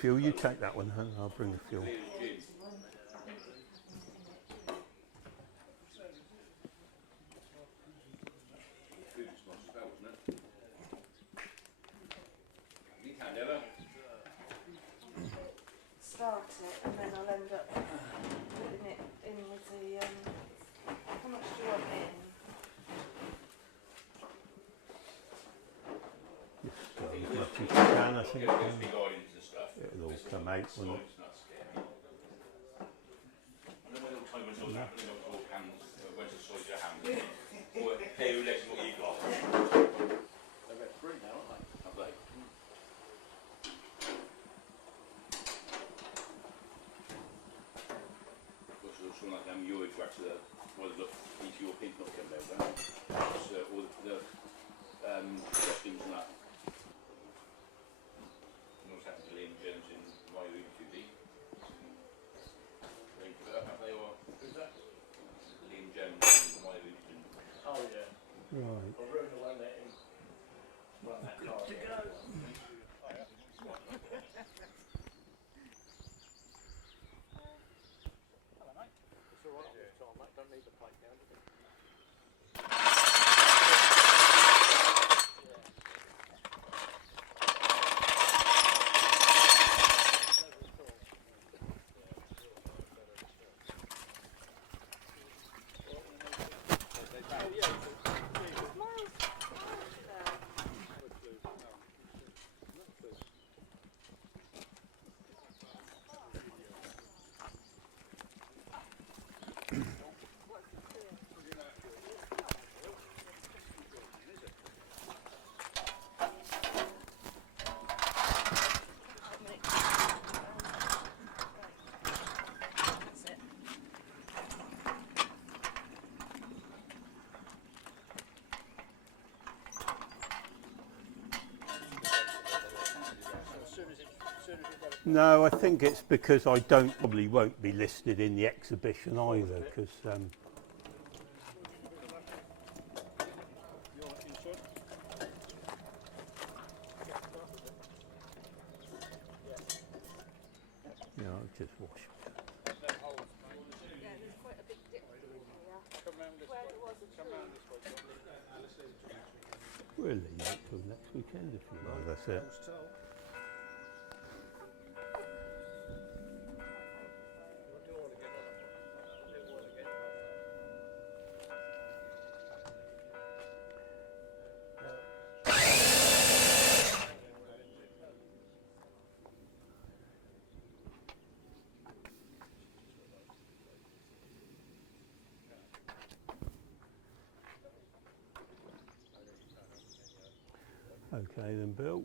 fuel. You take that one, and I'll bring the fuel. Start it and then I'll end up putting it in with the how much do you want in? Just as much as you can, I think. It'll all come out, won't it? No, I think it's because I probably won't be listed in the exhibition either, because yeah, I'll just wash it. Yeah, there's quite a big dip in here. Where there was a tree. We'll leave it till next weekend if you like. That's it. Okay then, Bill.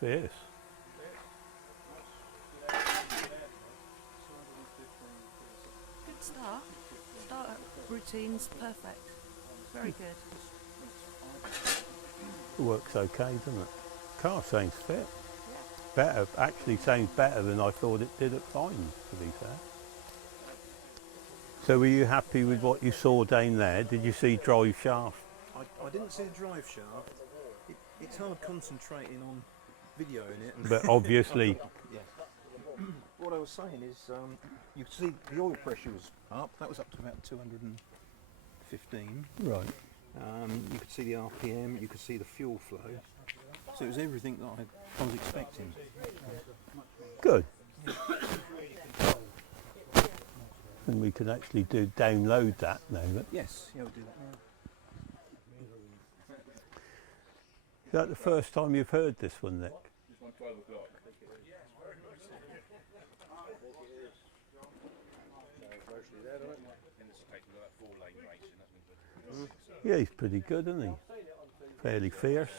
fierce. Good start. Start routine's perfect. Very good. It works okay, doesn't it? Car sounds fit. Yeah. Better, actually sounds better than I thought it did at Fines, to be fair. So were you happy with what you saw down there? Did you see drive shaft? I didn't see a drive shaft. It's hard concentrating on videoing it. But obviously, Yeah. What I was saying is, you could see the oil pressure was up. That was up to about 215. right. You could see the RPM. You could see the fuel flow. So it was everything that I was expecting. Good. And we can actually download that now. Yes, yeah, we did. Is that the first time you've heard this one, Nick? This one 12 o'clock. Yeah, he's pretty good, isn't he? Fairly fierce.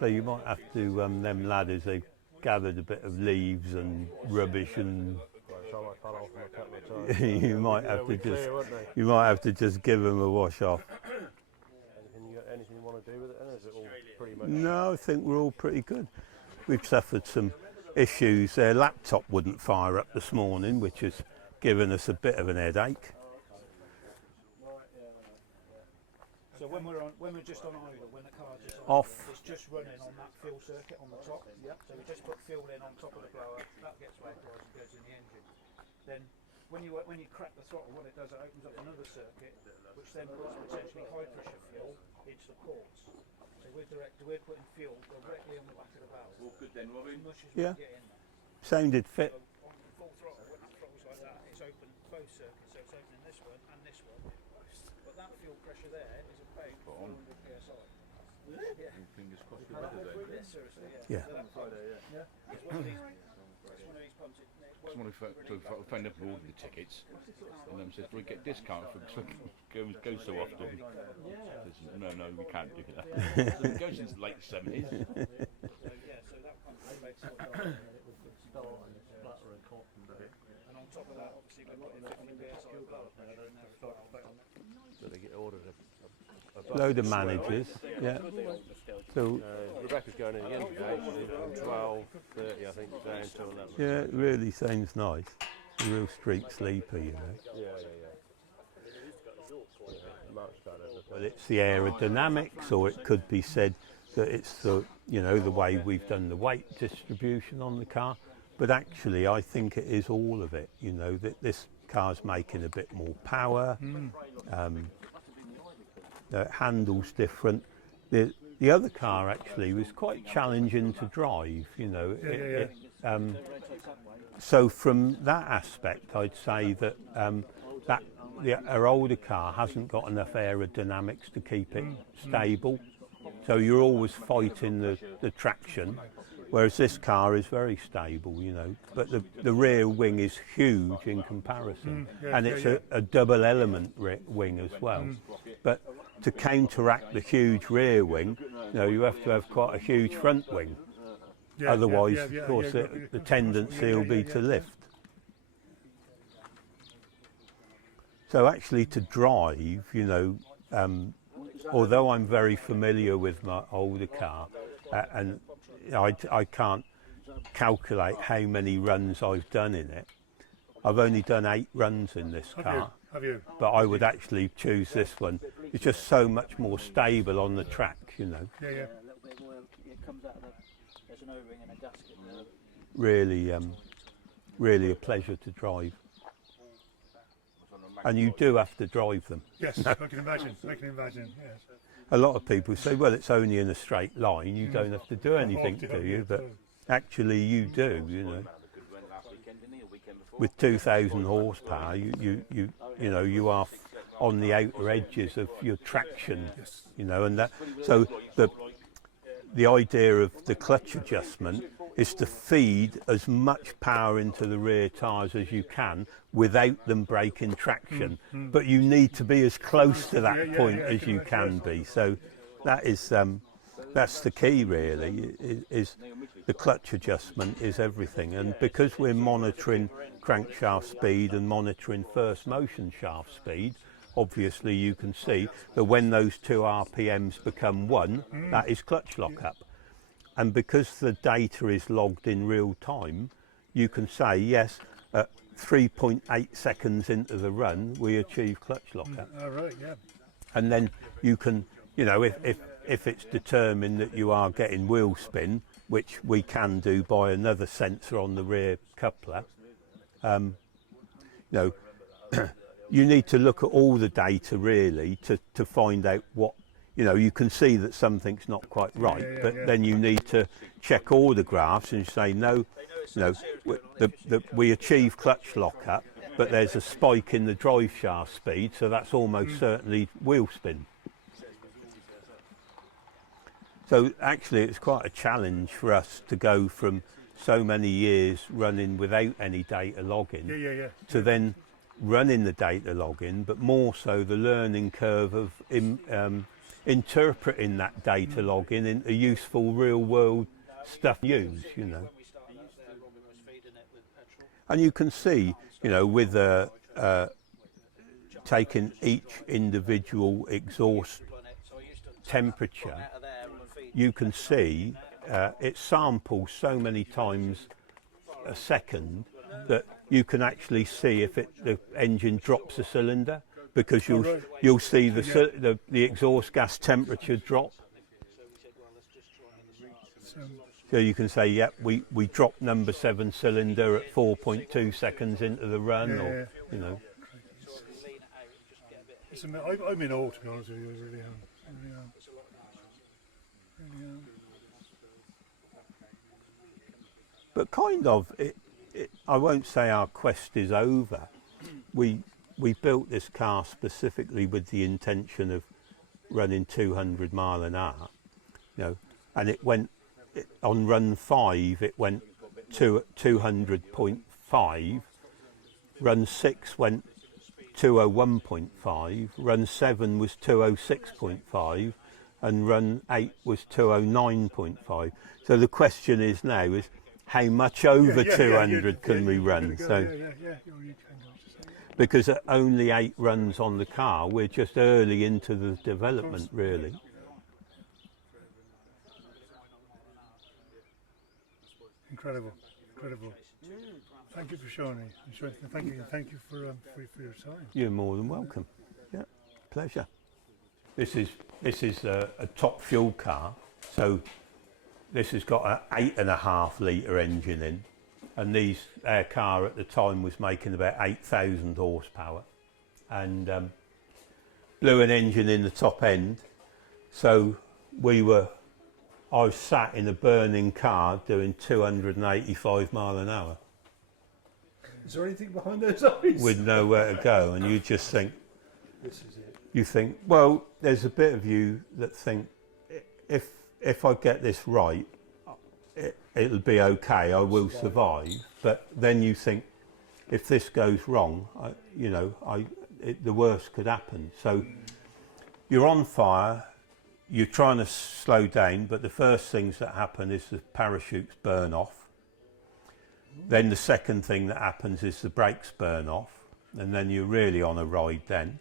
So you might have to, them ladders, they've gathered a bit of leaves and rubbish and you might have to just, you might have to just give them a wash off. Anything you want to do with it, and is it all pretty much? No, I think we're all pretty good. We've suffered some issues. Their laptop wouldn't fire up this morning, which has given us a bit of an headache. So when we're just on idle, when the car's just on Off. idle, it's just running on that fuel circuit on the top. Yep. So we just put fuel in on top of the blower, that gets vaporised and goes in the engine. Then when you crack the throttle, what it does, it opens up another circuit, which then puts potentially high pressure fuel into the ports. So we're putting fuel directly on the back of the valve. All good then, Robin? As much as Yeah. we get in there. Sounded fit. So on full throttle, when that throttle's like that, it's open both circuits, so it's opening this one and this one. But that fuel pressure there is about 400 psi. Yeah. Fingers crossed Had that go through this, seriously? Yeah. So that pump, it's one of these pumps. Someone who phoned up and ordered the tickets and then says, we get discount for go so often. Says, no, we can't do that. So it goes into the late 70s. So that pump makes it and on top of that, obviously, we're putting 50 psi blower pressure in there as well. So they get ordered Load of managers. Yeah. So Rebecca's going in again today. She's from 12:30, I think, down to 11. yeah, it really sounds nice. A real street sleeper, you know. Yeah. Much better. Well, it's the aerodynamics, or it could be said that it's the, you know, the way we've done the weight distribution on the car. But actually, I think it is all of it. You know, that this car's making a bit more power. It handles different. The other car actually was quite challenging to drive. You know, so from that aspect, I'd say that our older car hasn't got enough aerodynamics to keep it stable. So you're always fighting the traction, whereas this car is very stable, you know. But the rear wing is huge in comparison, and it's a double element wing as well. But to counteract the huge rear wing, you know, you have to have quite a huge front wing. Otherwise, of course, the tendency will be to lift. So actually to drive, you know, although I'm very familiar with my older car, and I can't calculate how many runs I've done in it. I've only done 8 runs in this car. Have you? But I would actually choose this one. It's just so much more stable on the track, you know. Yeah. A little bit more, it comes out of there's an O-ring and a gasket there. Really a pleasure to drive. And you do have to drive them. Yes, I can imagine. Yes. A lot of people say, well, it's only in a straight line, you don't have to do anything, do you? But actually you do, you know. With 2,000 horsepower, you know, you are on the outer edges of your traction, you know, and that. So the idea of the clutch adjustment is to feed as much power into the rear tyres as you can without them breaking traction. But you need to be as close to that point as you can be. So that is that's the key really, is the clutch adjustment is everything. And because we're monitoring crankshaft speed and monitoring first motion shaft speed, obviously you can see that when those 2 RPMs become 1, that is clutch lockup. And because the data is logged in real time, you can say, yes, at 3.8 seconds into the run, we achieve clutch lockup. All right, yeah. And then you can, you know, if it's determined that you are getting wheel spin, which we can do by another sensor on the rear coupler, you know, you need to look at all the data really to find out what, you know, you can see that something's not quite right, but then you need to check all the graphs and say, no, we achieve clutch lockup, but there's a spike in the drive shaft speed, so that's almost certainly wheel spin. So actually it's quite a challenge for us to go from so many years running without any data logging to then running the data logging, but more so the learning curve of interpreting that data logging into useful real world stuff used, you know. And you can see, you know, with taking each individual exhaust temperature, you can see it samples so many times a second that you can actually see if the engine drops a cylinder, because you'll see the exhaust gas temperature drop. So you can say, yep, we dropped number 7 cylinder at 4.2 seconds into the run, or you know. I'm in awe, to be honest with you. I really am. Really am. Really am. But kind of, I won't say our quest is over. We built this car specifically with the intention of running 200 mile an hour, you know, and it went on run 5. It went to 200.5. Run 6 went 201.5. Run 7 was 206.5, and run 8 was 209.5. So the question is now is, how much over 200 can we run? Because at only 8 runs on the car, we're just early into the development, really. Incredible, incredible. Thank you for showing me. Thank you for your time. You're more than welcome. Yeah, pleasure. This is a top fuel car, so this has got an 8.5 litre engine in, and our car at the time was making about 8,000 horsepower, and blew an engine in the top end. So I was sat in a burning car doing 285 mile an hour. Is there anything behind those eyes? With nowhere to go, and you just think, This is it. you think, well, there's a bit of you that think, if I get this right, it'll be okay, I will survive. But then you think, if this goes wrong, the worst could happen. So you're on fire, you're trying to slow down, but the first things that happen is the parachutes burn off. Then the second thing that happens is the brakes burn off, and then you're really on a ride then.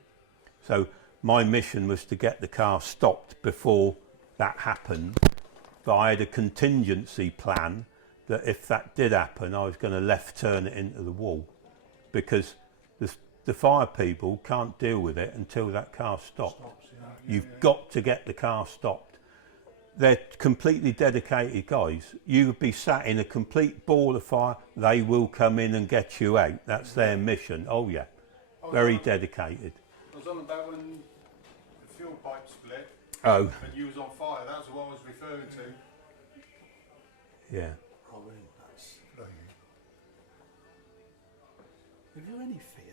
So my mission was to get the car stopped before that happened, but I had a contingency plan that if that did happen, I was going to left turn it into the wall, because the fire people can't deal with it until that car stops. You've got to get the car stopped. They're completely dedicated guys. You would be sat in a complete ball of fire, they will come in and get you out. That's their mission. Oh yeah, very dedicated. I was on about when the fuel pipe split. Oh. And you was on fire. That's what I was referring to. Yeah. I mean, that's brilliant. Have you any fear?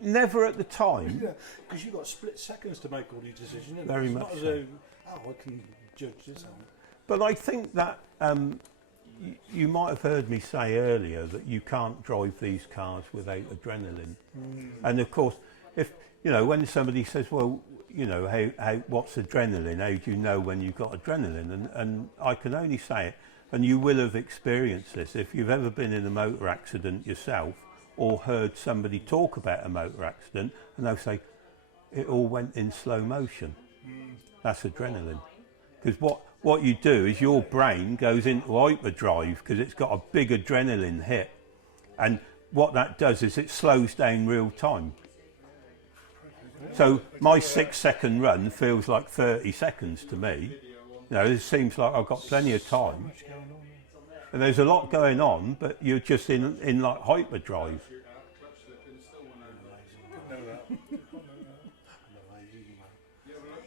Never at the time. Yeah, because you've got split seconds to make all these decisions. Very it's much not as so. though, I can judge this on. But I think that you might have heard me say earlier that you can't drive these cars without adrenaline. And of course, if you know, when somebody says, well, you know, what's adrenaline? How do you know when you've got adrenaline? And I can only say it, and you will have experienced this if you've ever been in a motor accident yourself or heard somebody talk about a motor accident, and they'll say, it all went in slow motion. That's adrenaline. Because what you do is your brain goes into hyperdrive because it's got a big adrenaline hit. And what that does is it slows down real time. So my 6-second run feels like 30 seconds to me. You know, it seems like I've got plenty of time. And there's a lot going on, but you're just in like hyperdrive.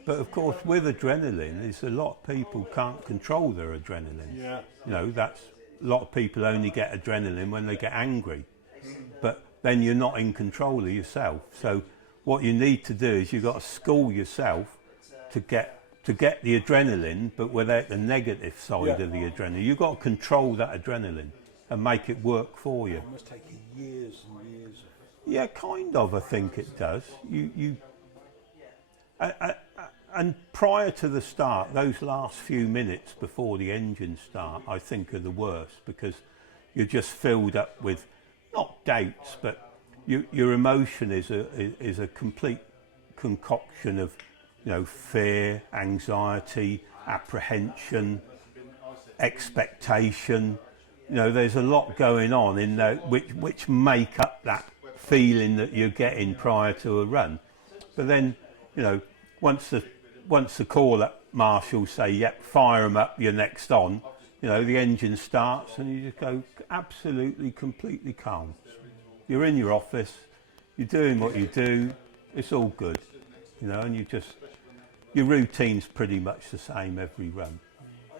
But of course, with adrenaline, is a lot of people can't control their adrenaline. Yeah. You know, that's a lot of people only get adrenaline when they get angry. But then you're not in control of yourself. So what you need to do is you've got to school yourself to get the adrenaline, but without the negative side of the adrenaline. You've got to control that adrenaline and make it work for you. It must take you years and years. Yeah, kind of. I think it does. And prior to the start, those last few minutes before the engine start, I think are the worst because you're just filled up with not doubts, but your emotion is a complete concoction of, you know, fear, anxiety, apprehension, expectation. You know, there's a lot going on in that which make up that feeling that you're getting prior to a run. But then, you know, once the call-up marshals say, yep, fire them up, you're next on, you know, the engine starts and you just go absolutely, completely calm. You're in your office, you're doing what you do, it's all good, you know, and your routine's pretty much the same every run,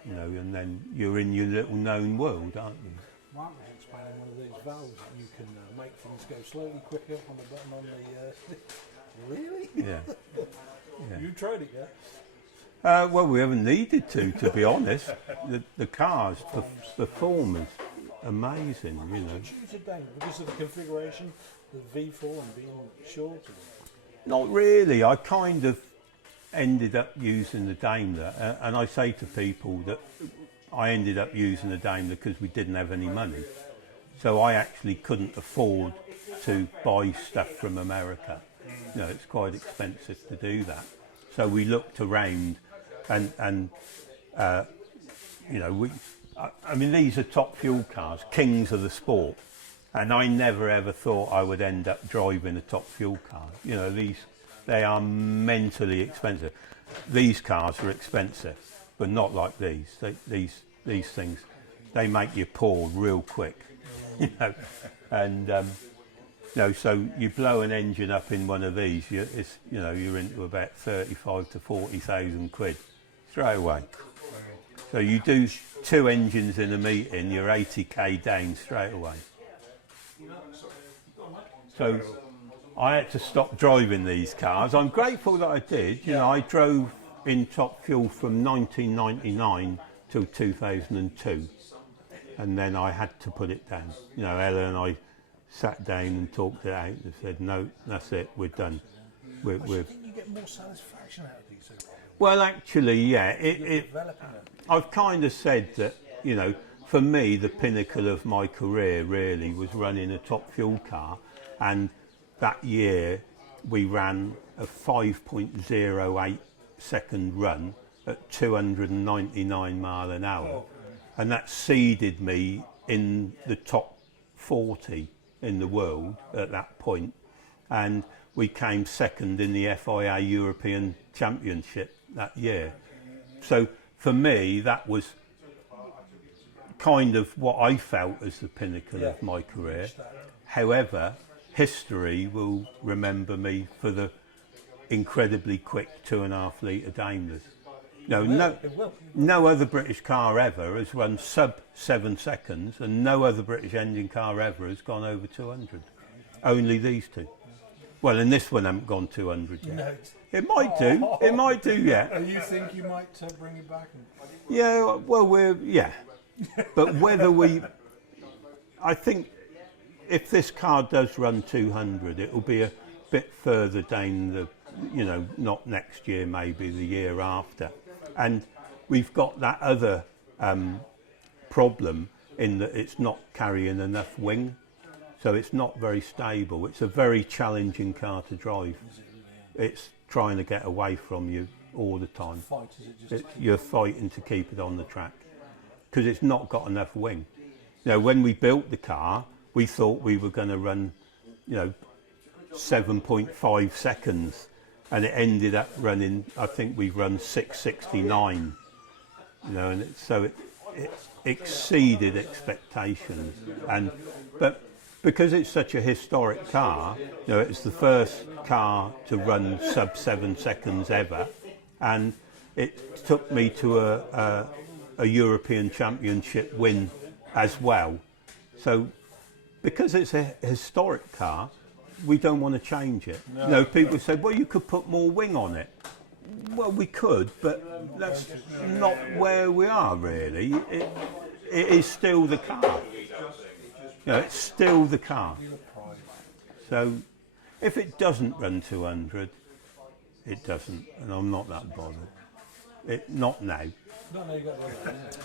you know, and then you're in your little known world, aren't you? Mark was explaining one of these valves that you can make things go slightly quicker on the button on the... Really? Yeah. Yeah. You tried it, yeah? Well, we haven't needed to be honest. The car's perform is amazing, you know. Did you choose it down because of the configuration, the V4 and being short? Not really. I kind of ended up using the Daimler, and I say to people that I ended up using the Daimler because we didn't have any money. So I actually couldn't afford to buy stuff from America. You know, it's quite expensive to do that. So we looked around and you know, I mean, these are top fuel cars, kings of the sport. And I never ever thought I would end up driving a top fuel car. You know, they are mentally expensive. These cars are expensive, but not like these. These things, they make you poor real quick. You know, and you know, so you blow an engine up in one of these, you're into about 35 to 40,000 quid straight away. So you do 2 engines in a meeting, you're 80k down straight away. So I had to stop driving these cars. I'm grateful that I did. You know, I drove in Top Fuel from 1999 till 2002, and then I had to put it down. You know, Ella and I sat down and talked it out and said, no, that's it, we're done. I think you get more satisfaction out of these. Well, actually, yeah. I've kind of said that, you know, for me, the pinnacle of my career really was running a Top Fuel car, and that year we ran a 5.08 second run at 299 mile an hour, and that seeded me in the top 40 in the world at that point, and we came second in the FIA European Championship that year. So for me, that was kind of what I felt as the pinnacle of my career. However, history will remember me for the incredibly quick 2.5 litre Daimlers. No other British car ever has run sub 7 seconds, and no other British engine car ever has gone over 200. Only these two. Well, and this one hasn't gone 200 yet. No. It might do. It might do yet. And you think you might bring it back? Yeah. Well, but whether I think if this car does run 200, it will be bit further down the, you know, not next year, maybe the year after. And we've got that other problem in that it's not carrying enough wing, so it's not very stable. It's a very challenging car to drive. It's trying to get away from you all the time. You're fighting to keep it on the track because it's not got enough wing. You know, when we built the car, we thought we were going to run, you know, 7.5 seconds, and it ended up running, I think we've run 6:69, you know, and so it exceeded expectations. But because it's such a historic car, you know, it's the first car to run sub 7 seconds ever, and it took me to a European Championship win as well. So because it's a historic car, we don't want to change it. No. You know, people say, well, you could put more wing on it. Well, we could, but that's not where we are really. It is still the car. You know, it's still the car. So if it doesn't run 200, it doesn't, and I'm not that bothered. Not now.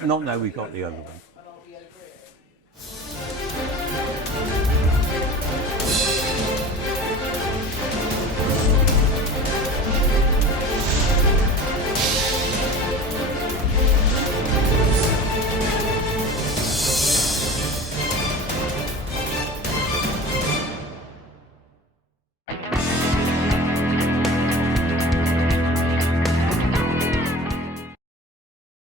Not now we got the other one.